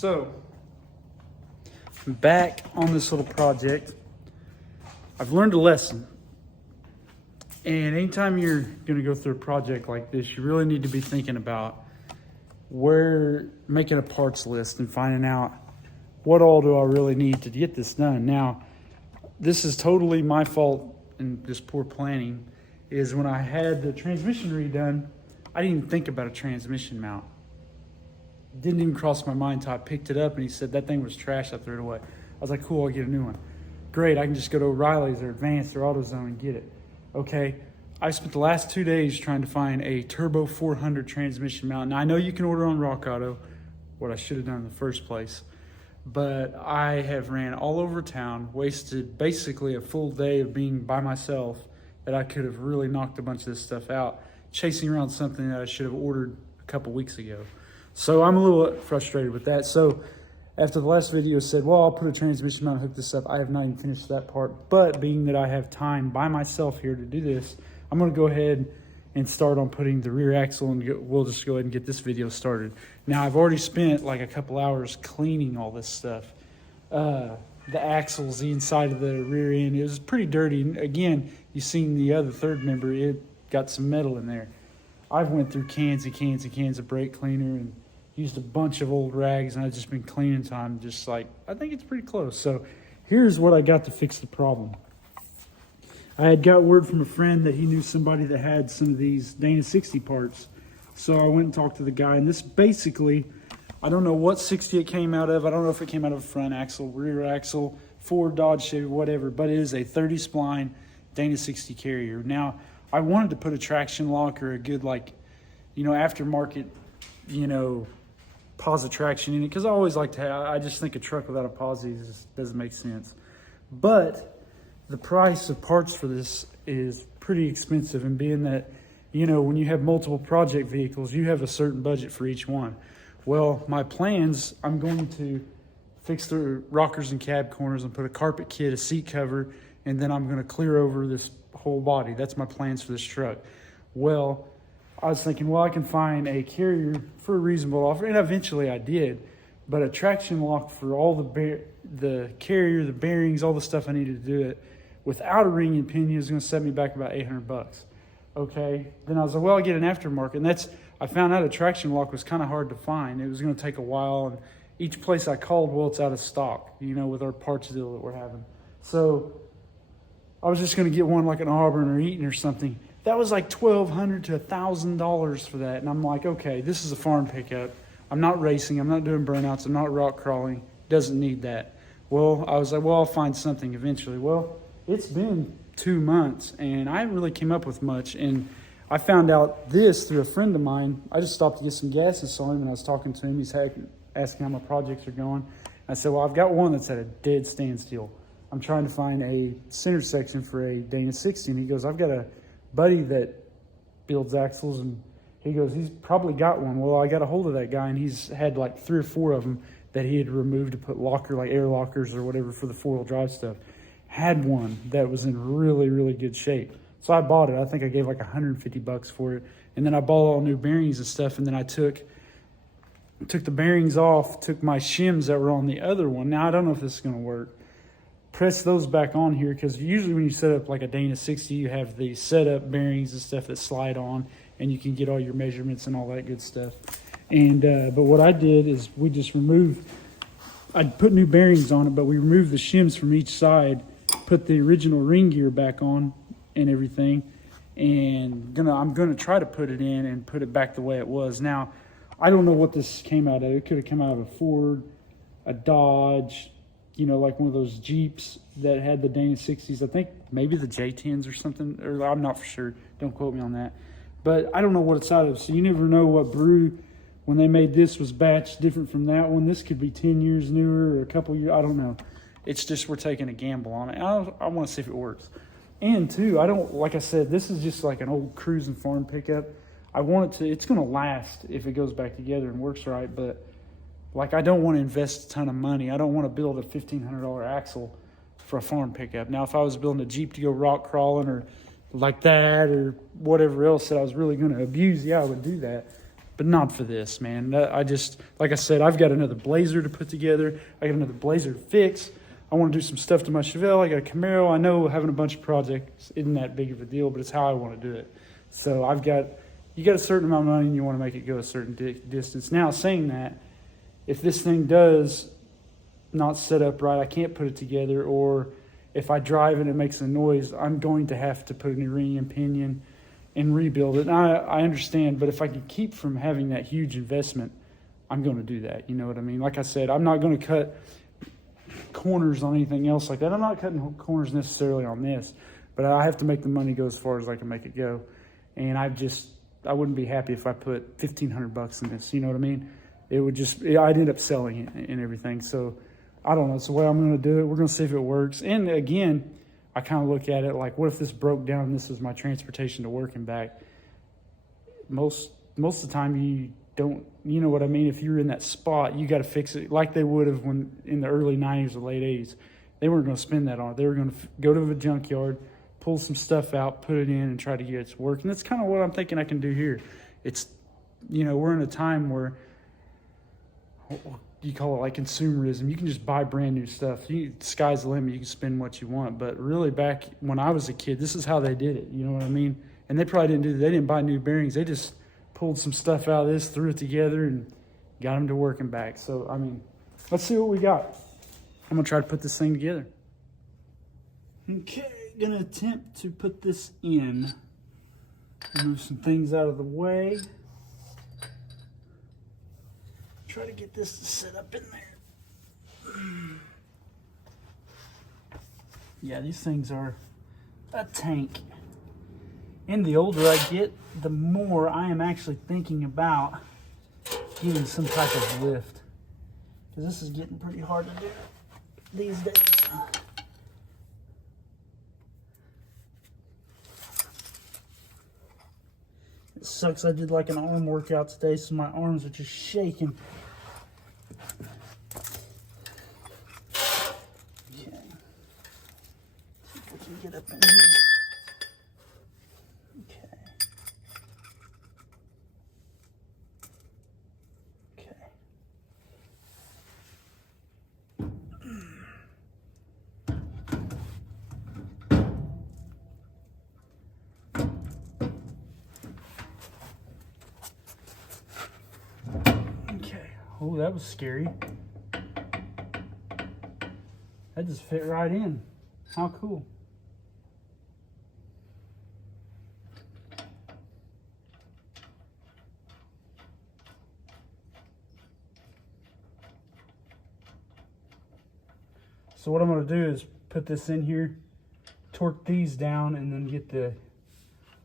So, I'm back on this little project. I've learned a lesson. And anytime you're gonna go through a project like this, you really need to be thinking about making a parts list and finding out what all do I really need to get this done. Now, this is totally my fault and just poor planning, is when I had the transmission redone, I didn't even think about a transmission mount. Didn't even cross my mind until I picked it up and he said that thing was trash, I threw it away. I was like, cool, I'll get a new one. Great, I can just go to O'Reilly's or Advanced or AutoZone and get it. Okay, I spent the last 2 days trying to find a Turbo 400 transmission mount. Now I know you can order on Rock Auto, what I should have done in the first place, but I have ran all over town, wasted basically a full day of being by myself that I could have really knocked a bunch of this stuff out, chasing around something that I should have ordered a couple weeks ago. So I'm a little frustrated with that. So after the last video said, well, I'll put a transmission mount and hook this up, I have not even finished that part. But being that I have time by myself here to do this, I'm gonna go ahead and start on putting the rear axle, and we'll just go ahead and get this video started. Now, I've already spent like a couple hours cleaning all this stuff. The axles, the inside of the rear end, it was pretty dirty. And again, you've seen the other third member, it got some metal in there. I've went through cans and cans and cans of brake cleaner and used a bunch of old rags, and I've just been cleaning time, just like, I think it's pretty close. So here's what I got to fix the problem. I had got word from a friend that he knew somebody that had some of these Dana60 parts. So I went and talked to the guy, and this basically, I don't know what 60 it came out of. I don't know if it came out of a front axle, rear axle, Ford, Dodge, Chevy, whatever, but it is a 30 spline Dana60 carrier. Now, I wanted to put a traction lock or a good, like, aftermarket, posi traction in it, because I always like to have, I just think a truck without a posi just doesn't make sense. But the price of parts for this is pretty expensive, and being that, when you have multiple project vehicles, you have a certain budget for each one. Well, my plans, I'm going to fix the rockers and cab corners and put a carpet kit, a seat cover, and then I'm going to clear over this whole body. That's my plans for this truck. Well, I was thinking, well, I can find a carrier for a reasonable offer, and eventually I did, but a traction lock for all the carrier, the bearings, all the stuff I needed to do it without a ring and pinion is going to set me back about $800. Okay, then I was like, well, I'll get an aftermarket, and I found out a traction lock was kind of hard to find. It was going to take a while, and each place I called, well, it's out of stock, with our parts deal that we're having. So I was just going to get one like an Auburn or Eaton or something. That was like $1,200 to $1,000 for that. And I'm like, okay, this is a farm pickup. I'm not racing. I'm not doing burnouts. I'm not rock crawling. Doesn't need that. Well, I was like, well, I'll find something eventually. Well, it's been 2 months and I haven't really came up with much. And I found out this through a friend of mine. I just stopped to get some gas and saw him, and I was talking to him. He's asking how my projects are going. I said, well, I've got one that's at a dead standstill. I'm trying to find a center section for a Dana60. And he goes, I've got a buddy that builds axles, and he goes, he's probably got one. Well, I got a hold of that guy, and he's had like 3 or 4 of them that he had removed to put like air lockers or whatever for the 4-wheel drive stuff. Had one that was in really, really good shape. So I bought it. I think I gave like $150 for it. And then I bought all new bearings and stuff, and then I took the bearings off, took my shims that were on the other one. Now, I don't know if this is going to work. Press those back on here, because usually when you set up like a Dana60, you have the setup bearings and stuff that slide on, and you can get all your measurements and all that good stuff. And but what I did is we just I put new bearings on it, but we removed the shims from each side, put the original ring gear back on and everything, and I'm gonna try to put it in and put it back the way it was. Now, I don't know what this came out of. It could have come out of a Ford, a Dodge, like one of those Jeeps that had the Dana60s. I think maybe the J10s or something, or I'm not for sure. Don't quote me on that. But I don't know what it's out of. So you never know what brew, when they made this, was batched different from that one. This could be 10 years newer or a couple years. I don't know. It's just we're taking a gamble on it. I want to see if it works. And two, like I said, this is just like an old cruising farm pickup. It's going to last if it goes back together and works right, but like, I don't want to invest a ton of money. I don't want to build a $1,500 axle for a farm pickup. Now, if I was building a Jeep to go rock crawling or like that or whatever else that I was really going to abuse, yeah, I would do that. but not for this, man. I just, like I said, I've got another Blazer to put together. I got another Blazer to fix. I want to do some stuff to my Chevelle. I got a Camaro. I know having a bunch of projects isn't that big of a deal, but it's how I want to do it. So you got a certain amount of money and you want to make it go a certain distance. Now, saying that, if this thing does not set up right, I can't put it together, or if I drive and it makes a noise, I'm going to have to put a new ring and pinion and rebuild it. And I understand, but if I can keep from having that huge investment, I'm going to do that. You know what I mean? Like I said, I'm not going to cut corners on anything else like that. I'm not cutting corners necessarily on this, but I have to make the money go as far as I can make it go. And I wouldn't be happy if I put $1,500 in this. You know what I mean? I'd end up selling it and everything. So I don't know. It's the way I'm going to do it. We're going to see if it works. And again, I kind of look at it like, what if this broke down and this is my transportation to work and back? Most of the time you don't, you know what I mean? If you're in that spot, you got to fix it like they would have when in the early 90s or late 80s. They weren't going to spend that on it. They were going to go to a junkyard, pull some stuff out, put it in, and try to get it to work. And that's kind of what I'm thinking I can do here. It's, we're in a time where you call it like consumerism. You can just buy brand new stuff. Sky's the limit. You can spend what you want. But really, back when I was a kid, this is how they did it. You know what I mean? And they probably didn't do that. They didn't buy new bearings. They just pulled some stuff out of this, threw it together, and got them to work and back. So, I mean, let's see what we got. I'm going to try to put this thing together. Okay, going to attempt to put this in. Move some things out of the way. Try to get this to sit up in there. Yeah, these things are a tank. And the older I get, the more I am actually thinking about getting some type of lift. Because this is getting pretty hard to do these days. It sucks. I did like an arm workout today, so my arms are just shaking. Okay. See if we can get up in here. Oh, that was scary. That just fit right in. How cool. So what I'm going to do is put this in here, torque these down, and then get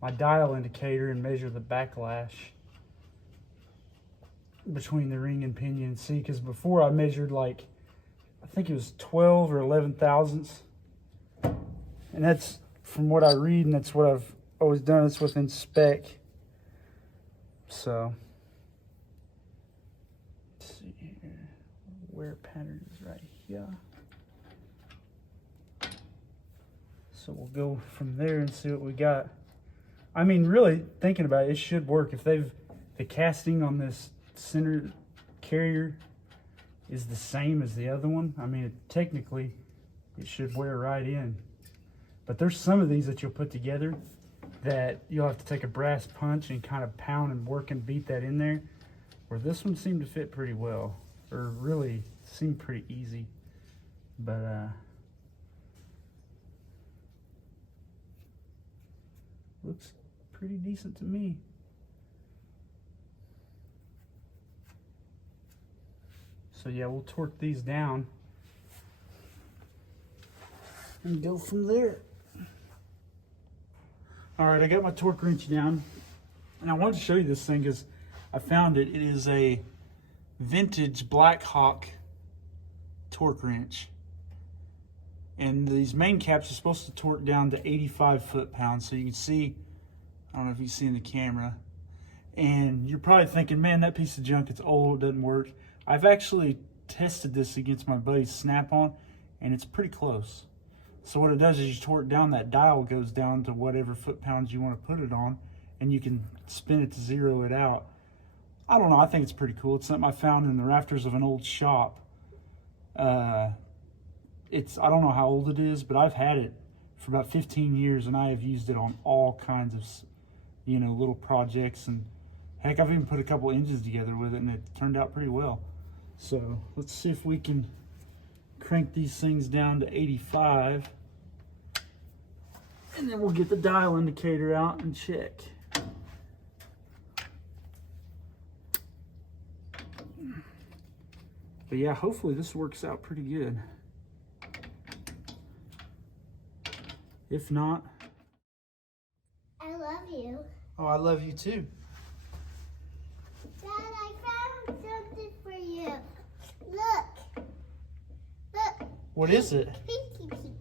my dial indicator and measure the backlash between the ring and pinion. See, because before I measured like, I think it was 12 or 11 thousandths. And that's from what I read, and that's what I've always done. It's within spec. So, let's see here. Wear pattern is right here. So we'll go from there and see what we got. I mean, really thinking about it, it should work. If the casting on this center carrier is the same as the other one, I mean, technically it should wear right in. But there's some of these that you'll put together that you'll have to take a brass punch and kind of pound and work and beat that in there, where this one seemed to fit pretty well, or really seemed pretty easy. But looks pretty decent to me. So yeah, we'll torque these down and go from there. All right, I got my torque wrench down, and I wanted to show you this thing because I found it. It is a vintage Black Hawk torque wrench. And these main caps are supposed to torque down to 85 foot-pounds. So you can see, I don't know if you can see in the camera. And you're probably thinking, man, that piece of junk, it's old, it doesn't work. I've actually tested this against my buddy's Snap-on, and it's pretty close. So what it does is you torque down, that dial goes down to whatever foot-pounds you want to put it on, and you can spin it to zero it out. I don't know. I think it's pretty cool. It's something I found in the rafters of an old shop. I don't know how old it is, but I've had it for about 15 years, and I have used it on all kinds of, little projects. And heck, I've even put a couple engines together with it, and it turned out pretty well. So let's see if we can crank these things down to 85. And then we'll get the dial indicator out and check. But yeah, hopefully this works out pretty good. If not, I love you. oh, I love you too. Dad, I found something for you. Look. Look. What is it? Pinky pink.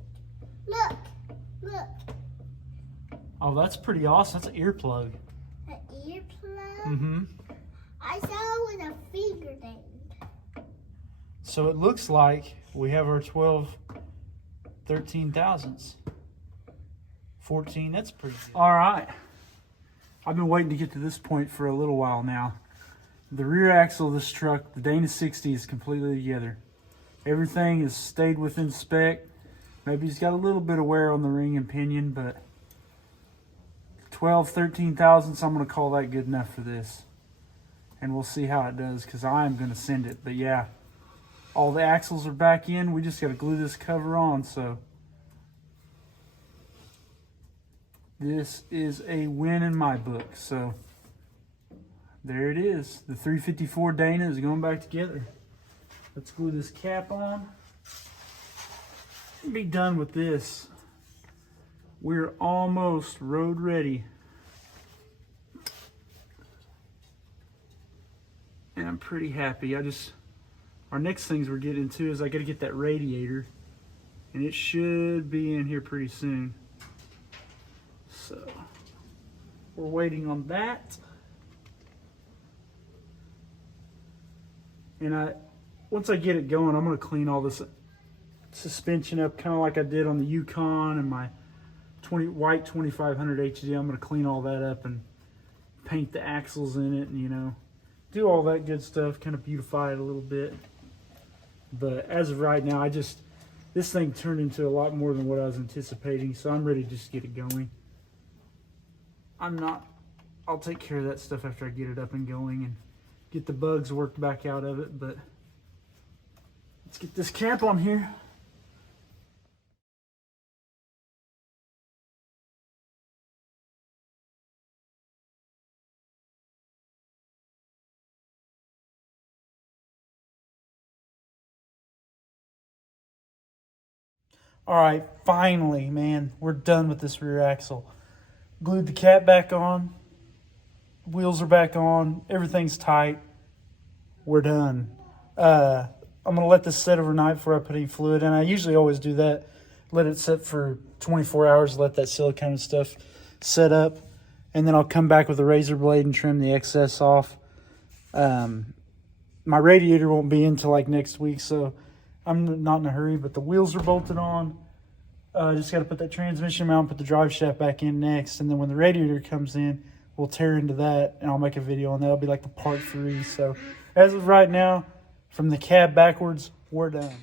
Look. Look. Oh, that's pretty awesome. That's an earplug. An earplug? Mm-hmm. I saw it with a finger thing. So it looks like we have our 12 13 thousandths. 14, that's pretty good. All right. I've been waiting to get to this point for a little while now. The rear axle of this truck, the Dana60, is completely together. Everything has stayed within spec. Maybe it's got a little bit of wear on the ring and pinion, but 12 13 thousandths, I'm going to call that good enough for this. And we'll see how it does, because I am going to send it. But yeah, all the axles are back in. We just got to glue this cover on, so this is a win in my book. So there it is. The 354 Dana is going back together. Let's glue this cap on. Be done with this. We're almost road ready. And I'm pretty happy. Our next things we're getting into is I got to get that radiator, and it should be in here pretty soon. So we're waiting on that. And once I get it going, I'm going to clean all this suspension up, kind of like I did on the Yukon and my white 2500 HD. I'm going to clean all that up and paint the axles in it, and do all that good stuff, kind of beautify it a little bit. But as of right now, this thing turned into a lot more than what I was anticipating, so I'm ready to just get it going. I'll take care of that stuff after I get it up and going and get the bugs worked back out of it, but let's get this cap on here. All right, finally, man, we're done with this rear axle. Glued the cap back on. Wheels are back on. Everything's tight. We're done. I'm going to let this set overnight before I put any fluid in. I usually always do that. Let it sit for 24 hours, let that silicone and stuff set up. And then I'll come back with a razor blade and trim the excess off. My radiator won't be until like next week, so I'm not in a hurry. But the wheels are bolted on. Just got to put that transmission mount, put the drive shaft back in next, and then when the radiator comes in, we'll tear into that, and I'll make a video on that. It'll be like the part 3. So as of right now, from the cab backwards, we're done.